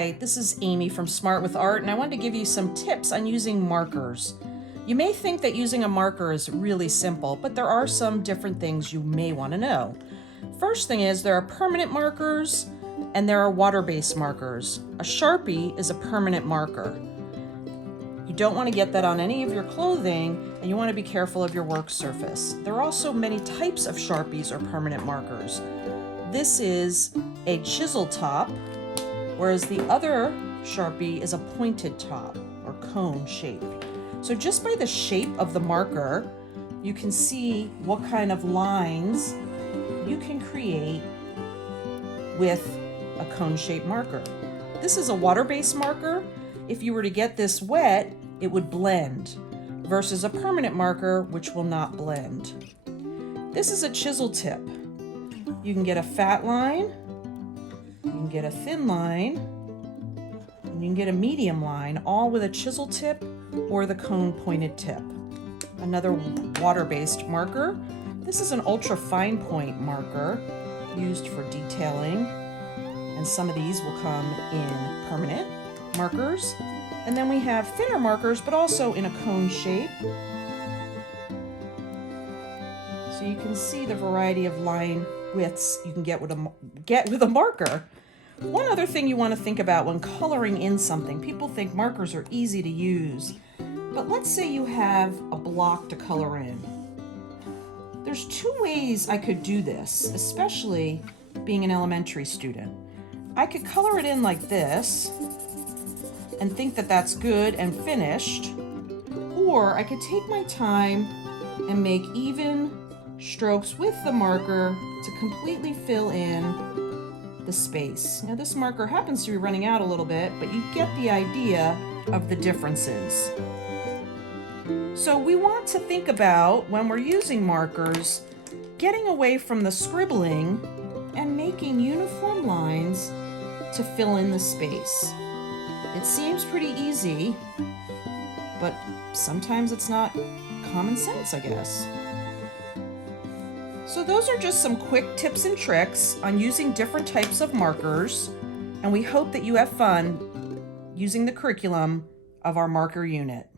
Hi, this is Amy from Smart with Art, and I wanted to give you some tips on using markers. You may think that using a marker is really simple, but there are some different things you may want to know. First thing is there are permanent markers and there are water-based markers. A Sharpie is a permanent marker. You don't want to get that on any of your clothing, and you want to be careful of your work surface. There are also many types of Sharpies or permanent markers. This is a chisel top, whereas the other Sharpie is a pointed top or cone shape. So just by the shape of the marker, you can see what kind of lines you can create with a cone-shaped marker. This is a water-based marker. If you were to get this wet, it would blend, versus a permanent marker, which will not blend. This is a chisel tip. You can get a fat line, you can get a thin line, and you can get a medium line, all with a chisel tip or the cone pointed tip. Another water-based marker. This is an ultra fine point marker used for detailing, and some of these will come in permanent markers. And then we have thinner markers, but also in a cone shape. So you can see the variety of line widths you can get with a marker. One other thing you want to think about when coloring in something, people think markers are easy to use, but let's say you have a block to color in. There's two ways I could do this, especially being an elementary student. I could color it in like this and think that that's good and finished, or I could take my time and make even strokes with the marker to completely fill in the space. Now this marker happens to be running out a little bit, but you get the idea of the differences. So we want to think about, when we're using markers, getting away from the scribbling and making uniform lines to fill in the space. It seems pretty easy, but sometimes it's not common sense, I guess. So those are just some quick tips and tricks on using different types of markers, and we hope that you have fun using the curriculum of our marker unit.